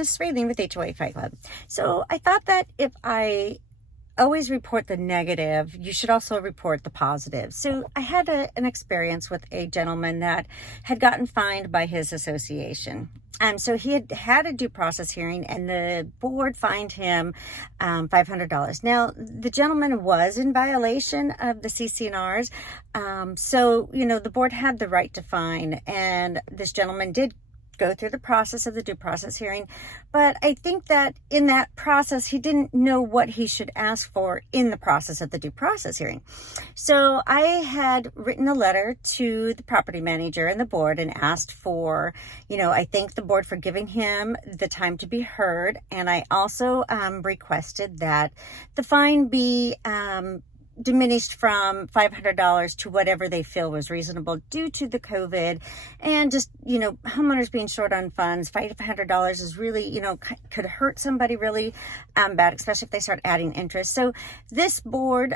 this is Raylene with HOA Fight Club. So I thought that if I always report the negative, you should also report the positive. So I had an experience with a gentleman that had gotten fined by his association. So he had a due process hearing, and the board fined him $500. Now, the gentleman was in violation of the CC&Rs. So, the board had the right to fine, and this gentleman did go through the process of the due process hearing. But I think that in that process, he didn't know what he should ask for in the process of the due process hearing. So I had written a letter to the property manager and the board and asked for, I thanked the board for giving him the time to be heard. And I also requested that the fine be diminished from $500 to whatever they feel was reasonable due to the COVID and just, homeowners being short on funds. $500 is really, could hurt somebody really bad, especially if they start adding interest. So this board,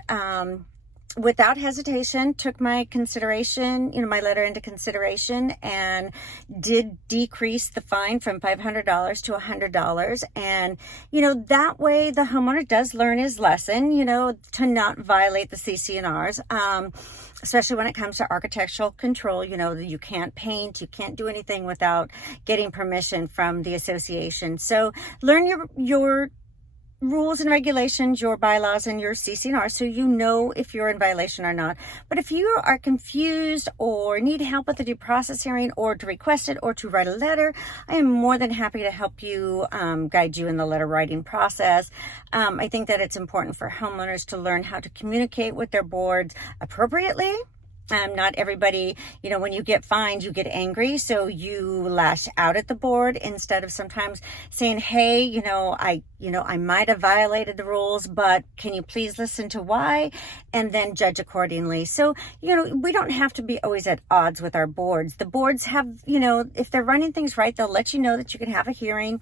without hesitation, took my consideration, my letter into consideration, and did decrease the fine from $500 to $100. And, that way the homeowner does learn his lesson, to not violate the CC&Rs, especially when it comes to architectural control. You can't paint, you can't do anything without getting permission from the association. So learn your rules and regulations, your bylaws, and your CC&R, so you know if you're in violation or not. But if you are confused or need help with the due process hearing, or to request it, or to write a letter, I am more than happy to help you, guide you in the letter writing process. I think that it's important for homeowners to learn how to communicate with their boards appropriately. Not everybody, when you get fined, you get angry, so you lash out at the board instead of sometimes saying, hey, I might have violated the rules, but can you please listen to why, and then judge accordingly. So, we don't have to be always at odds with our boards. The boards have, if they're running things right, they'll let you know that you can have a hearing.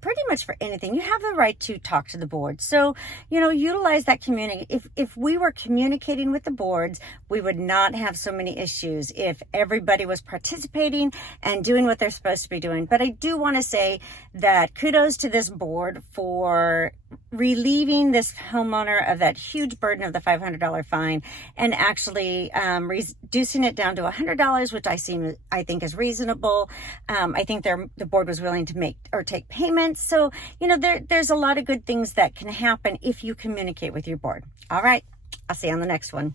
Pretty much for anything, you have the right to talk to the board. So, utilize that community. If we were communicating with the boards, we would not have so many issues if everybody was participating and doing what they're supposed to be doing. But I do want to say that kudos to this board for relieving this homeowner of that huge burden of the $500 fine and actually reducing it down to $100, which I think is reasonable. I think the board was willing to take payments. So, there's a lot of good things that can happen if you communicate with your board. All right. I'll see you on the next one.